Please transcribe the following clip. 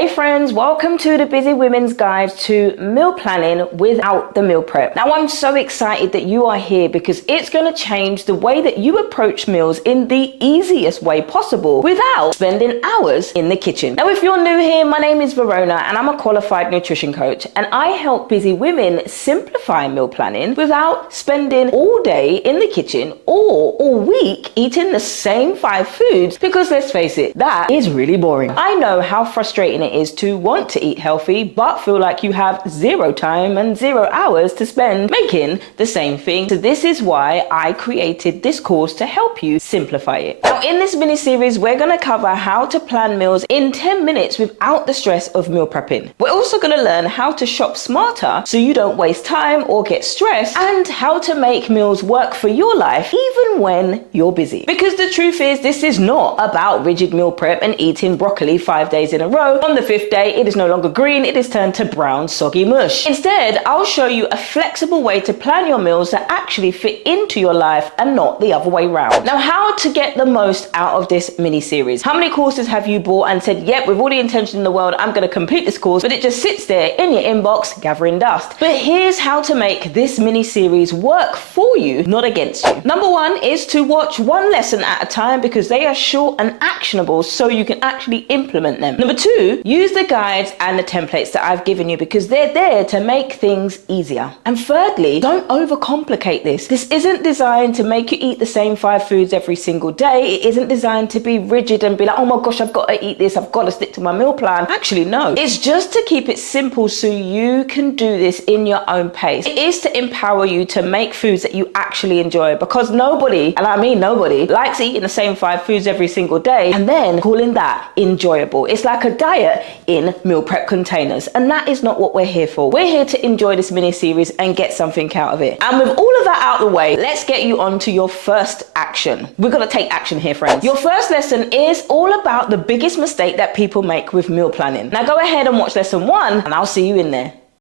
Hey friends, welcome to the Busy Women's Guide to Meal Planning without the meal prep. Now I'm so excited that you are here because it's going to change the way that you approach meals in the easiest way possible without spending hours in the kitchen. Now if you're new here, my name is Verona and I'm a qualified nutrition coach and I help busy women simplify meal planning without spending all day in the kitchen or all week eating the same 5 foods, because let's face it, that is really boring. I know how frustrating it is to want to eat healthy but feel like you have 0 time and 0 hours to spend making the same thing. So this is why I created this course to help you simplify it. Now in this mini series we're going to cover how to plan meals in 10 minutes without the stress of meal prepping. We're also going to learn how to shop smarter so you don't waste time or get stressed, and how to make meals work for your life even when you're busy. Because the truth is, this is not about rigid meal prep and eating broccoli 5 days in a row. On the 5th day, it is no longer green, it is turned to brown, soggy mush. Instead, I'll show you a flexible way to plan your meals that actually fit into your life and not the other way around. Now, how to get the most out of this mini series. How many courses have you bought and said, yep, with all the intention in the world, I'm going to complete this course, but it just sits there in your inbox gathering dust? But here's how to make this mini series work for you, not against you. Number 1 is to watch 1 lesson at a time because they are short and actionable so you can actually implement them. Number 2, use the guides and the templates that I've given you because they're there to make things easier. And thirdly, don't overcomplicate this. This isn't designed to make you eat the same 5 foods every single day. It isn't designed to be rigid and be like, oh my gosh, I've got to eat this, I've got to stick to my meal plan. Actually, no. It's just to keep it simple so you can do this in your own pace. It is to empower you to make foods that you actually enjoy, because nobody, and I mean nobody, likes eating the same 5 foods every single day and then calling that enjoyable. It's like a diet in meal prep containers, and that is not what we're here for. We're here to enjoy this mini series and get something out of it. And with all of that out of the way, let's get you on to your first action. We're going to take action here, friends. Your first lesson is all about the biggest mistake that people make with meal planning. Now go ahead and watch lesson 1 and I'll see you in there.